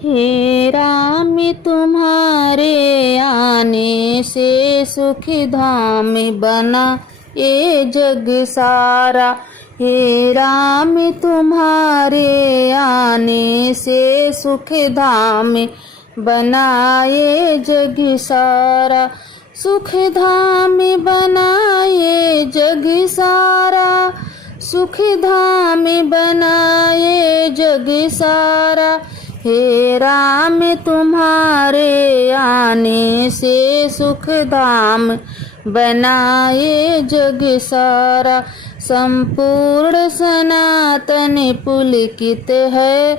हे राम तुम्हारे आने से सुख धाम बना ये जग सारा। हे राम तुम्हारे आने से सुख धाम बनाए जग सारा। सुख धाम बनाए जग सारा, सुख धाम बनाए जग सारा। हे राम तुम्हारे आने से सुख धाम बनाए जग सारा। संपूर्ण सनातन पुलकित है,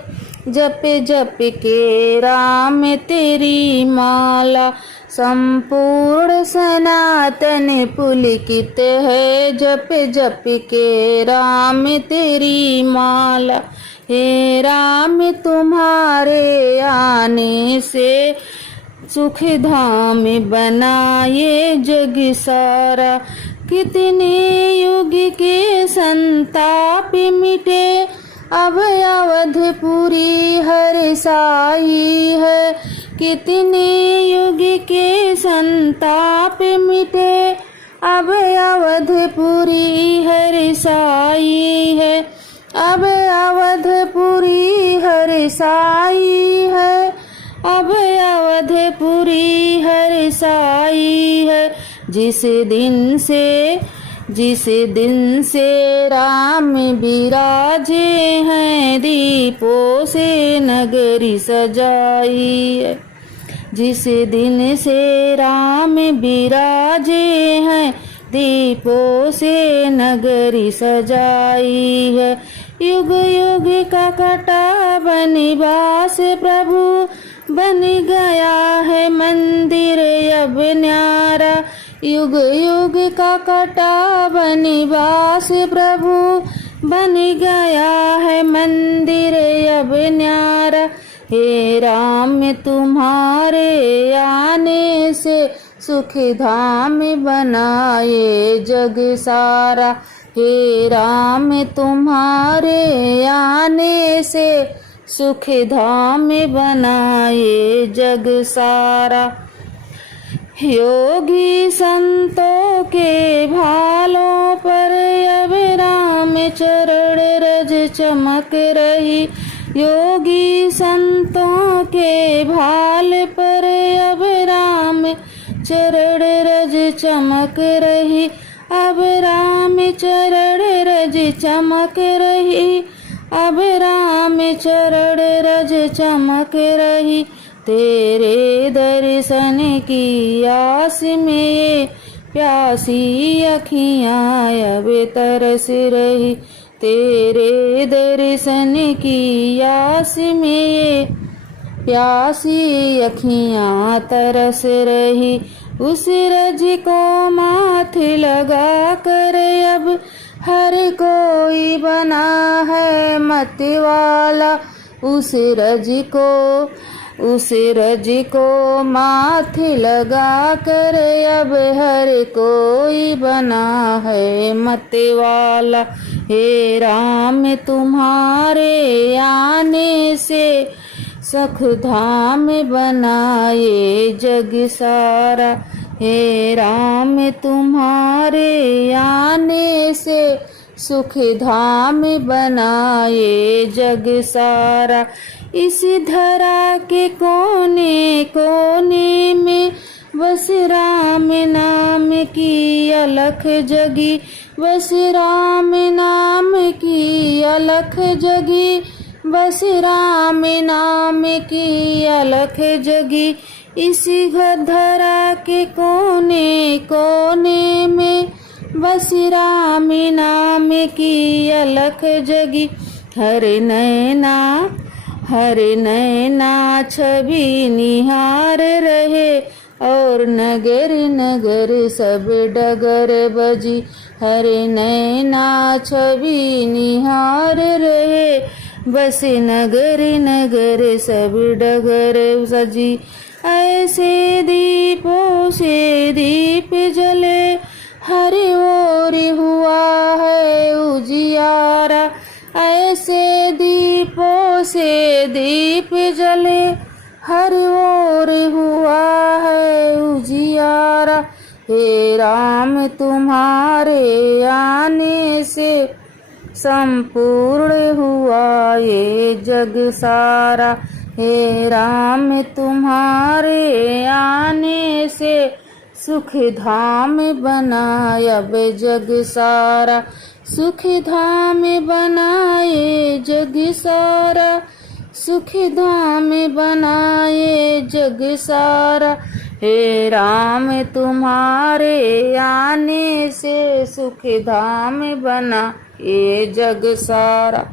जप जप के राम तेरी माला। संपूर्ण सनातन पुलकित है, जप जप के राम तेरी माला। हे राम तुम्हारे आने से सुख धाम बनाए जग सारा। कितने युग के संताप मिटे, अब अवधपुरी हर साई है। कितने युग के संताप मिटे, अब अवधपुरी हर साई है। अब अवधपुरी हर साई है, अब अवधपुरी हर साई है। जिस दिन से राम विराजे हैं, दीपों से नगरी सजाई है। जिस दिन से राम विराजे हैं, दीपों से नगरी सजाई है। युग युग का कटा वनवास प्रभु, बन गया है मंदिर अब न्यारा। युग युग का कटा वनवास प्रभु, बन गया है मंदिर अब न्यारा। हे राम तुम्हारे आने से सुख धाम बनाए जग सारा। हे राम तुम्हारे आने से सुख धाम बनाए जग सारा। योगी संतों के भालों पर अब राम चरण रज चमक रही। योगी संतों के भाल पर अब राम चरण रज चमक रही। अब राम चरण रज चमक रही, अब राम चरण रज चमक रही। तेरे दर्शन की आस में प्यासी अखियाँ अब तरस रही। तेरे दर्शन की आस में प्यासी अखियाँ तरस रही। उस रज को माथ लगा कर अब हर कोई बना है मत वाला। उस रज को माथ लगा कर अब हर कोई बना है मत वाला। हे राम तुम्हारे आने से सुख धाम बनाए जग सारा। हे राम तुम्हारे आने से सुख धाम बनाए जग सारा। इस धरा के कोने कोने में बस राम नाम की अलख जगी। बस राम नाम की अलख जगी। बस राम नाम की अलख जगी। इस धरा के कोने कोने में बस राम नाम की अलख जगी। हर नैना छवि निहार रहे, और नगर नगर सब डगर बजी। हर नैना छवि निहार रहे, बस नगर नगर सब डगर सजी। ऐसे दीपों से दीप जले, हर ओर हुआ है उजियारा। ऐसे दीपों से दीप जले, हर ओर हुआ है उजियारा। हे राम तुम्हारे आने से संपूर्ण हुआ ये जग सारा। हे राम तुम्हारे आने से सुख धाम बनाया बे जग सारा। सुख धाम बनाए जग सारा, सुख धाम बनाए जग सारा। हे राम तुम्हारे आने से सुख धाम बना ये जग सारा।